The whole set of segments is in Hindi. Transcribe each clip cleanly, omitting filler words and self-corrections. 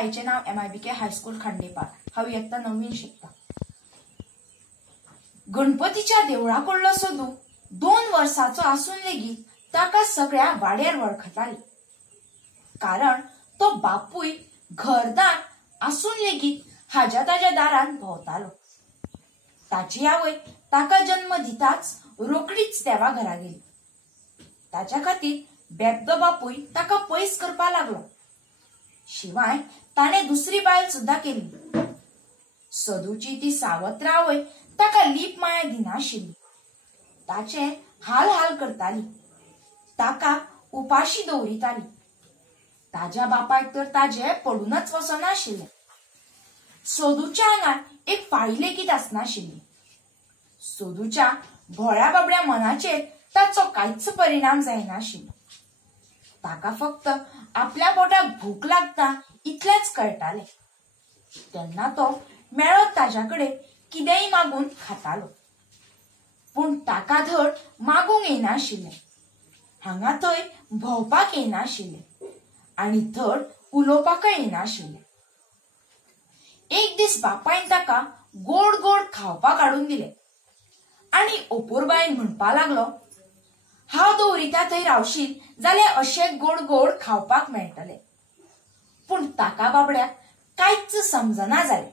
शाळेचे नाव MIBK हायस्कूल खांडेपार. हांव इयत्ता 9वीन शिकता. गणपतीच्या देवळाकडलो सोदू 2 वर्साचो आसून लेगीत ताका सगळ्या वाड्यार वळखताली. कारण तो बापूय घरदार आसून लेगीत हाज्या ताज्या दारान भोंवतालो. ताची आवय ताका जन्म दिताच रोकडीच देवा घरा गेली. ताच्या खातीर बेबदो बापूय ताका पयस करपा लागलो. शिवाय ताणे दुसरी बायल सुद्धा केली. सदूची ती सावत्र आवय ताका लीप माया दिनाशिल्ली. ताचे हाल हाल करताली. ताका उपाशी दवरिताली. ताज्या बापायक तर ताजे पडूनच वचनाशिल्ले. सदूच्या आंगार एक फाळी लेगीत आसनाशिल्ली. सदूच्या भोळ्या बाबड्या मनाचेर ताचो कांयच परिणाम जायनाशिल्लो. ताका फक्त आपल्या पोटाक भूक लागता इतलेच कळटाले. तेन्ना तो मेळत ताच्याकडे कितेंय मागून खातालो. पूण ताका धड मागूंक येनाशिल्ले. हांगा थंय भोंवपाक येनाशिल्ले आनी धड उलोवपाकय येनाशिल्ले. एक दीस बापायन ताका गोड गोड खावपाक हाडून दिले आनी अपुरबायेन म्हणपा लागलो, हांव दवरिता थंय रावशील जाल्यार अशें गोड गोड खावपाक मेळटले. पूण ताका बाबड्याक कांयच समजना जालें.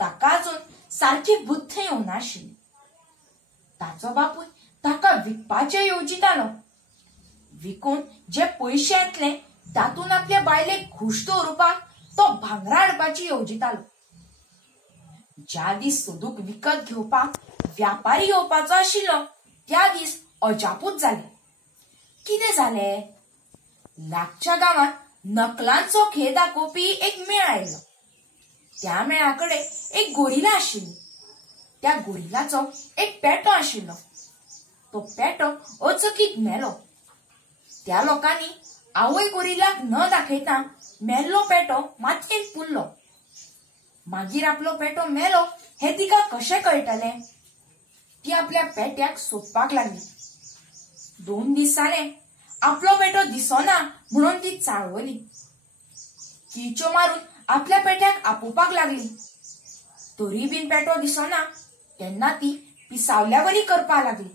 ताका अजून सारकी बुद्ध येवनाशिल्ली. ताचो बापूय ताका विकपाचें येवजितालो. विकून जे पयशे येतले तातून आपल्या बायलेक खूश दवरुपाक तो भांगरां हाडपाची येवजितालो. ज्या दीस सदूक विकत घेवपाक व्यापारी येवपाचो आशिल्लो त्या दीस अजापूच जालें. कितें जालें? लागच्या गांवांत नकलांचो खेळ दाखोवपी एक मेळ आयलो. त्या मेळाकडे एक गोरिला आशिल्ली. त्या गोरिलाचो एक पेटो आशिल्लो. तो पेटो अचकीत मेलो. त्या लोकांनी आवय गोरिलाक न दाखयता मेल्लो पेटो मातयेन पुरलो. मागीर आपलो पेटो मेलो हे तिका कशें कळटलें? ती आपल्या पेट्याक सोदपाक लागली. 2 दीस जाले आपलो पेटो दिसना म्हणून ती चाळवली. किल्चो मारून आपल्या पेट्याक आपोवपाक लागली. तरी बीन पेटो दिसना तेन्ना ती पिसावल्यावरी करपा लागली.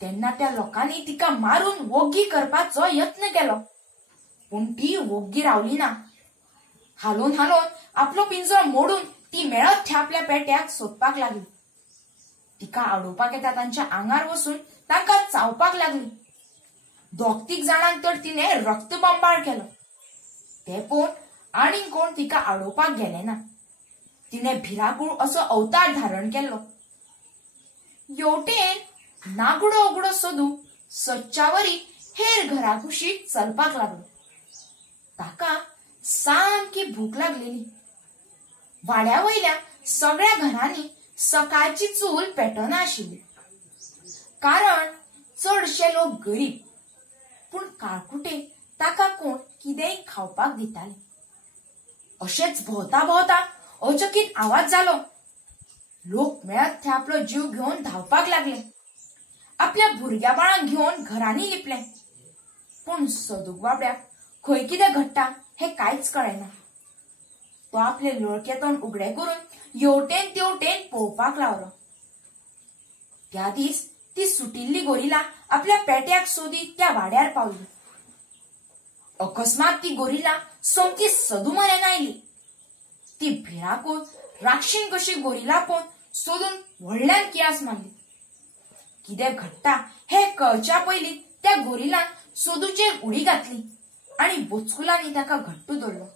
तेन्ना त्या लोकांनी तिका मारून वोग्गी करपाचो यत्न केलो. पूण ती वोग्गी रावली ना. हालोवन हालोवन आपलो पिंजरो मोडून ती मेळत थ्या आपल्या पेट्याक सोदपाक लागली. तिका आडोवपाक येता तांच्या आंगार वचून तांकां चावपाक लागली. 2-3 जाणांक तर तिने रक्तबंबाळ केलो. ते पळोवन आनीक कोण तिका आडोवपाक गेले ना. तिने भिराकूळ असो अवतार धारण केलो. हेवटेन नागडो उगडो सोदू सच्च्यावरी हेर घरा कुशीक चलपाक लागलो. ताका सामकी भूक लागलेली. वाड्या वयल्या सगळ्या घरांनी सकाळची चूल पेटना आशिल्ली. कारण चडशे लोक गरीब. पूण काळकुटे ताका कोण कितेंय खावपाक दिताले. अशेंच भोंवता भोंवता अचकीत आवाज जालो. लोक मेळत थंय आपलो जीव घेवन धांवपाक लागले. आपल्या भुरग्या बाळांक घेवन घरांनी लिपले. पूण सदूक बाबड्याक खंय कितें घडटा हें कांयच कळना. तो आपले लोळके तोंड उगडे करून हेवटेन तेवटेन पळोवपाक लागलो. त्या दीस ती सुटिल्ली गोरिला आपल्या पेट्याक सोदीत त्या वाड्यार पावली. अकस्मात ती गोरिला सोमती सदू म्हऱ्यान आयली. ती भिराकूळ राक्षीण कशी गोरिला पळोवन सोदून व्हडल्यान कियास मारली. कितें घडटा हें कळच्या पयलीं त्या गोरिलान सदूचेर उडी घातली आनी बोचकुलांनी ताका घट्ट धरलो.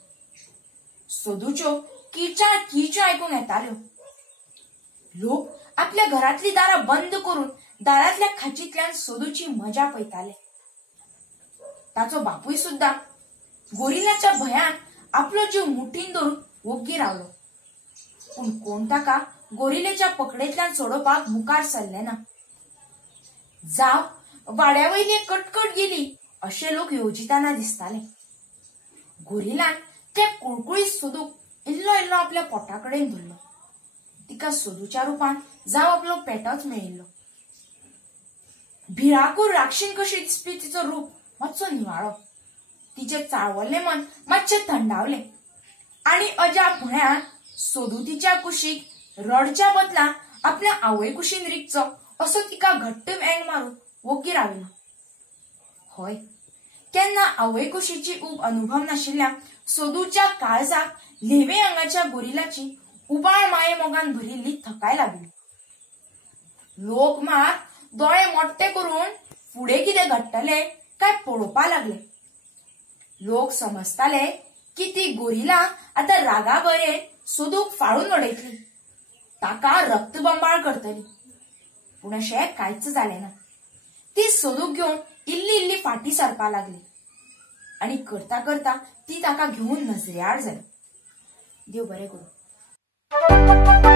सदूच्यो किचाळ किच आयकूंक येताल्यो. लोक आपल्या घरांतली दारां बंद करून दारांतल्या खाचींतल्यान सदूची मजा पळयताले. ताचो बापूय सुद्धा गोरिलाच्या भयान आपलो जीव मुठीन धरून वोग्गी रावलो. पूण कोण ताका गोरिलेच्या पकडेंतल्यान सोडोवपाक मुखार सरले ना. जाव वाड्या वयली कटकट गेली अशें लोक येवजिताना दिसताले. गोरिलान ते कुळकुळीत सदूक इल्लो इल्लो आपल्या पोटा कडेन धरलो. तिका सदूच्या रुपान जाव आपलो पेटोच मेळिल्लो. भिराकूळ राक्षीण कशी दिसपी तिचो रूप मातसो निवाळो. तिचे चाळवल्ले मन मातशे थंडावले आणि अजाप म्हळ्यार सोदू तिच्या कुशीक रडच्या बदला आपल्या आवय कुशीन रिगचो असो तिका घट्ट वेंग मारून वोगी राविलो. होय, केन्ना आवय कुशीची ऊब अनुभव नाशिल्ल्या सोदूच्या काळजाक ल्हेवे अंगाच्या गोरिलाची उबाळ माये मोगान भरिल्ली थकाय लागली. लोक मार दोळे मोठे करून फुडें कितें घडटले काय पळोवपा लागले. लोक समजताले की ती गोरिला आता रागा बरे सोदूक फाळून उडयतली, ताका रक्तबंबाळ करतली. पूण अशें कांयच जालें ना. ती सोदूक घेवन इल्ली इल्ली फाटी सरपा लागली आणि करता करता ती ताका घेवन नजरे आड जाली. देव बरें करूं.